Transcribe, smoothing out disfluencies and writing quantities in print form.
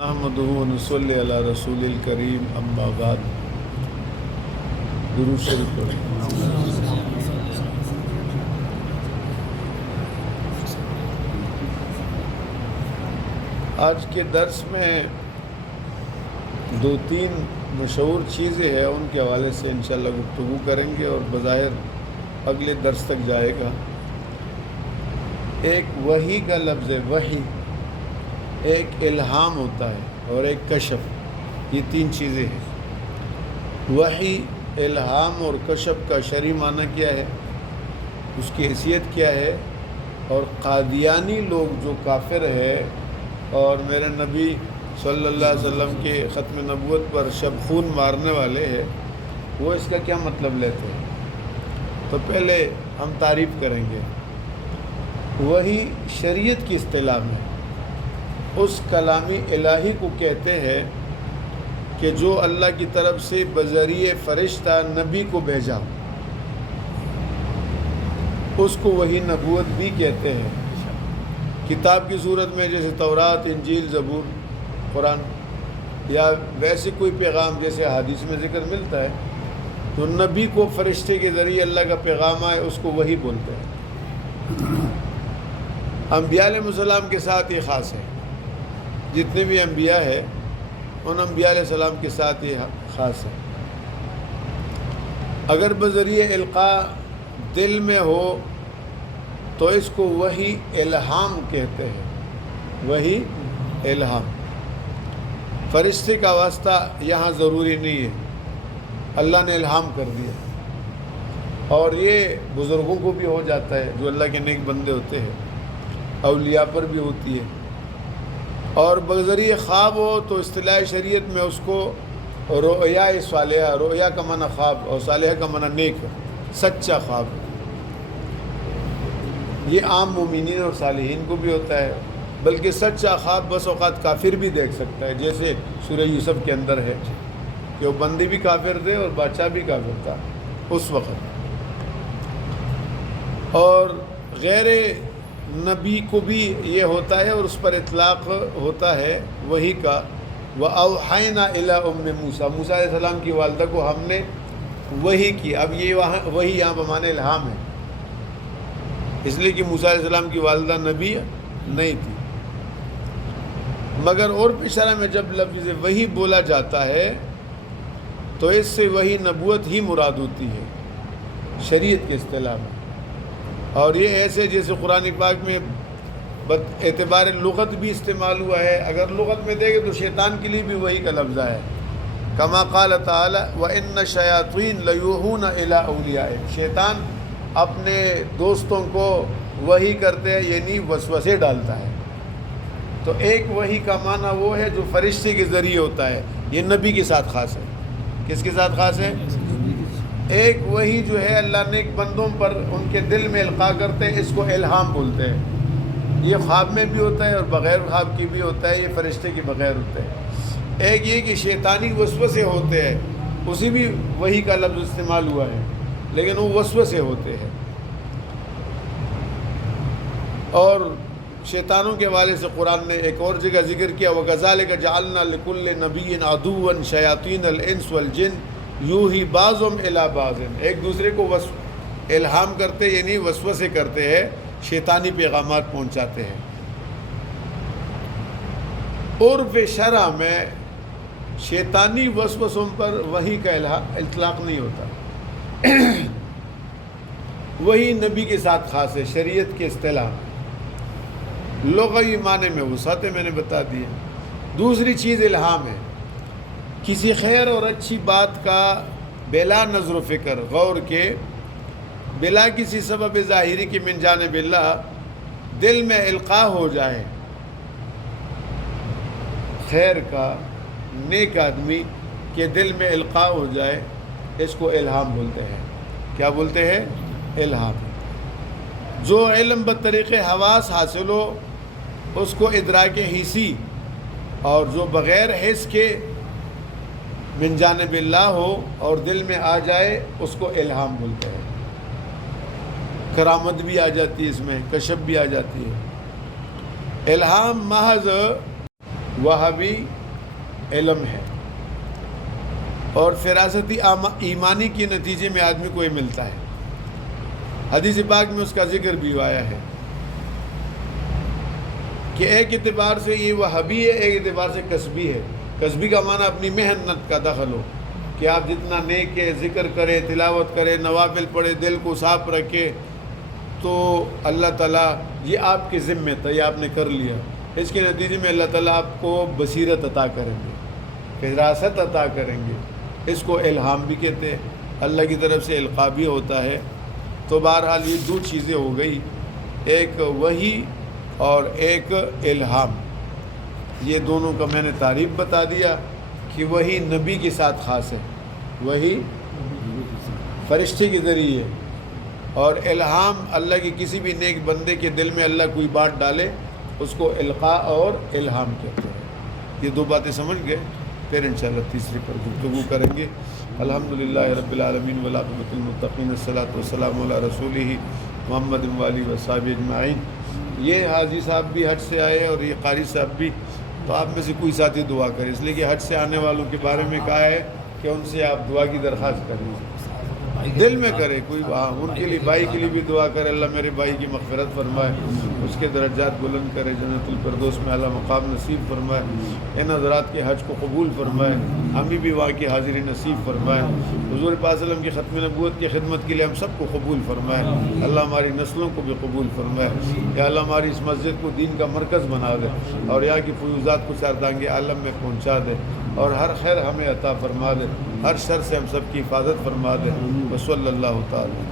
نحمدہ و نصلی علی رسول الکریم اما بعد درود شریف پڑھیں۔ آج کے درس میں دو تین مشہور چیزیں ہیں، ان کے حوالے سے انشاءاللہ گفتگو کریں گے اور بظاہر اگلے درس تک جائے گا۔ ایک وحی کا لفظ ہے، وحی ایک الہام ہوتا ہے اور ایک کشف، یہ تین چیزیں ہیں۔ وحی، الہام اور کشف کا شرعی معنی کیا ہے، اس کی حیثیت کیا ہے، اور قادیانی لوگ جو کافر ہے اور میرے نبی صلی اللہ علیہ وسلم کے ختم نبوت پر شب خون مارنے والے ہیں، وہ اس کا کیا مطلب لیتے ہیں۔ تو پہلے ہم تعریف کریں گے۔ وحی شریعت کی اصطلاح میں اس کلامی الہی کو کہتے ہیں کہ جو اللہ کی طرف سے بذریعہ فرشتہ نبی کو بھیجا، اس کو وحی نبوت بھی کہتے ہیں۔ کتاب کی صورت میں جیسے تورات، انجیل، زبور، قرآن، یا ویسے کوئی پیغام جیسے حدیث میں ذکر ملتا ہے، تو نبی کو فرشتے کے ذریعے اللہ کا پیغام آئے اس کو وحی بولتے ہیں۔ انبیاء علیہ السلام کے ساتھ یہ خاص ہے، جتنے بھی انبیاء ہیں ان انبیاء علیہ السلام کے ساتھ یہ خاص ہے۔ اگر بذریعہ القاء دل میں ہو تو اس کو وحی الہام کہتے ہیں، وحی الہام۔ فرشتے کا واسطہ یہاں ضروری نہیں ہے، اللہ نے الہام کر دیا، اور یہ بزرگوں کو بھی ہو جاتا ہے جو اللہ کے نیک بندے ہوتے ہیں، اولیاء پر بھی ہوتی ہے۔ اور بذریعہ خواب ہو تو اصطلاح شریعت میں اس کو رؤیا صالحہ، رؤیا کا معنی خواب اور صالحہ کا معنی نیک، سچا خواب۔ یہ عام مومنین اور صالحین کو بھی ہوتا ہے، بلکہ سچا خواب بس اوقات کافر بھی دیکھ سکتا ہے، جیسے سورہ یوسف کے اندر ہے کہ وہ بندے بھی کافر تھے اور بادشاہ بھی کافر تھا اس وقت۔ اور غیر نبی کو بھی یہ ہوتا ہے اور اس پر اطلاق ہوتا ہے وحی کا۔ وَأَوْحَيْنَا إِلَىٰ أُمِّ مُوسیٰ، موسیٰ علیہ السلام کی والدہ کو ہم نے وحی کی۔ اب یہ وحی یہاں بمعنی الہام ہے، اس لیے کہ موسیٰ علیہ السلام کی والدہ نبی نہیں تھی، مگر اور اشارہ میں جب لفظ وحی بولا جاتا ہے تو اس سے وحی نبوت ہی مراد ہوتی ہے شریعت کے اصطلاح میں۔ اور یہ ایسے جیسے قرآن پاک میں اعتبار لغت بھی استعمال ہوا ہے، اگر لغت میں دیکھیں تو شیطان کے لیے بھی وحی کا لفظ ہے، کما قال تعالی وَإِنَّ الشَّيَاطِينَ لَيُوحُونَ إِلَىٰ أَوْلِيَائِهِمْ، شیطان اپنے دوستوں کو وحی کرتے ہیں، یعنی وسوسے ڈالتا ہے۔ تو ایک وحی کا معنی وہ ہے جو فرشتے کے ذریعے ہوتا ہے، یہ نبی کے ساتھ خاص ہے۔ کس کے ساتھ خاص ہے؟ ایک وحی جو ہے اللہ نیک بندوں پر ان کے دل میں القاء کرتے ہیں، اس کو الہام بولتے ہیں۔ یہ خواب میں بھی ہوتا ہے اور بغیر خواب کی بھی ہوتا ہے، یہ فرشتے کے بغیر ہوتا ہے۔ ایک یہ کہ شیطانی وسوسے ہوتے ہیں، اسی بھی وحی کا لفظ استعمال ہوا ہے، لیکن وہ وسوسے ہوتے ہیں۔ اور شیطانوں کے حوالے سے قرآن نے ایک اور جگہ ذکر کیا، وَكَذَلِكَ جَعَلْنَا لِكُلِّ نَبِيٍّ عَدُوًّا شَيَاطِينَ الْإِنسِ وَالْجِنِّ یوحی بعضهم الی بعض، ایک دوسرے کو الہام کرتے یعنی وسوسے کرتے ہیں، شیطانی پیغامات پہنچاتے ہیں۔ عرف شرع میں شیطانی وسوسوں پر وحی کا اطلاق نہیں ہوتا، وہی نبی کے ساتھ خاص ہے شریعت کے اصطلاح میں۔ لغوی معنی میں وسعت میں نے بتا دیا۔ دوسری چیز الہام ہے، کسی خیر اور اچھی بات کا بلا نظر و فکر غور کے، بلا کسی سبب ظاہری کی من جانب اللہ دل میں القاء ہو جائے، خیر کا، نیک آدمی کے دل میں القاء ہو جائے، اس کو الہام بولتے ہیں۔ کیا بولتے ہیں؟ الہام۔ جو علم بطریق حواس حاصل ہو اس کو ادراک حسی، اور جو بغیر حس کے من جانب اللہ ہو اور دل میں آ جائے اس کو الہام بولتے ہیں۔ کرامت بھی آ جاتی ہے، اس میں کشف بھی آ جاتی ہے۔ الہام محض وہ بھی علم ہے، اور فراست ایمانی کے نتیجے میں آدمی کو یہ ملتا ہے۔ حدیث پاک میں اس کا ذکر بھی آیا ہے کہ ایک اعتبار سے یہ وہابی ہے، ایک اعتبار سے کسبی ہے۔ کسبی کا معنی اپنی محنت کا دخل ہو، کہ آپ جتنا نیک ہے، ذکر کرے، تلاوت کرے، نوافل پڑھے، دل کو صاف رکھے، تو اللہ تعالیٰ یہ آپ کے ذمہ تھا، یہ آپ نے کر لیا، اس کے نتیجے میں اللہ تعالیٰ آپ کو بصیرت عطا کریں گے، فراست عطا کریں گے۔ اس کو الہام بھی کہتے ہیں، اللہ کی طرف سے القاء بھی ہوتا ہے۔ تو بہرحال یہ دو چیزیں ہو گئی، ایک وحی اور ایک الہام۔ یہ دونوں کا میں نے تعریف بتا دیا کہ وحی نبی کے ساتھ خاص ہے، وحی فرشتے کے ذریعے، اور الہام اللہ کے کسی بھی نیک بندے کے دل میں اللہ کوئی بات ڈالے، اس کو القاء اور الہام کہتے ہیں۔ یہ دو باتیں سمجھ گئے، پھر انشاءاللہ تیسری پر گفتگو کریں گے۔ الحمدللہ رب العالمین والعاقبۃ للمتقین، الصلاۃ والسلام علی رسولہ محمد وآلہ وصحبہ اجمعین۔ یہ حاجی صاحب بھی حج سے آئے اور یہ قاری صاحب بھی، تو آپ میں سے کوئی ساتھی دعا کرے، اس لیے کہ حج سے آنے والوں کے بارے میں کہا ہے کہ ان سے آپ دعا کی درخواست کریں، دل میں کرے کوئی، ان کے لیے، بھائی کے لیے بھی دعا کرے، اللہ میرے بھائی کی مغفرت فرمائے، اس کے درجات بلند کرے، جنت الفردوس میں اعلیٰ مقام نصیب فرمائے، ان حضرات کے حج کو قبول فرمائے، ہمیں بھی وہاں کی حاضری نصیب فرمائے، حضور پاک صلی اللہ علیہ وسلم کی ختم نبوت کی خدمت کے لیے ہم سب کو قبول فرمائے، اللہ ہماری نسلوں کو بھی قبول فرمائے، یا اللہ ہماری اس مسجد کو دین کا مرکز بنا دے، اور یہاں کی فیوزات کو سردانگ عالم میں پہنچا دے، اور ہر خیر ہمیں عطا فرما دے، ہر شر سے ہم سب کی حفاظت فرما دے۔ وصلی اللہ تعالی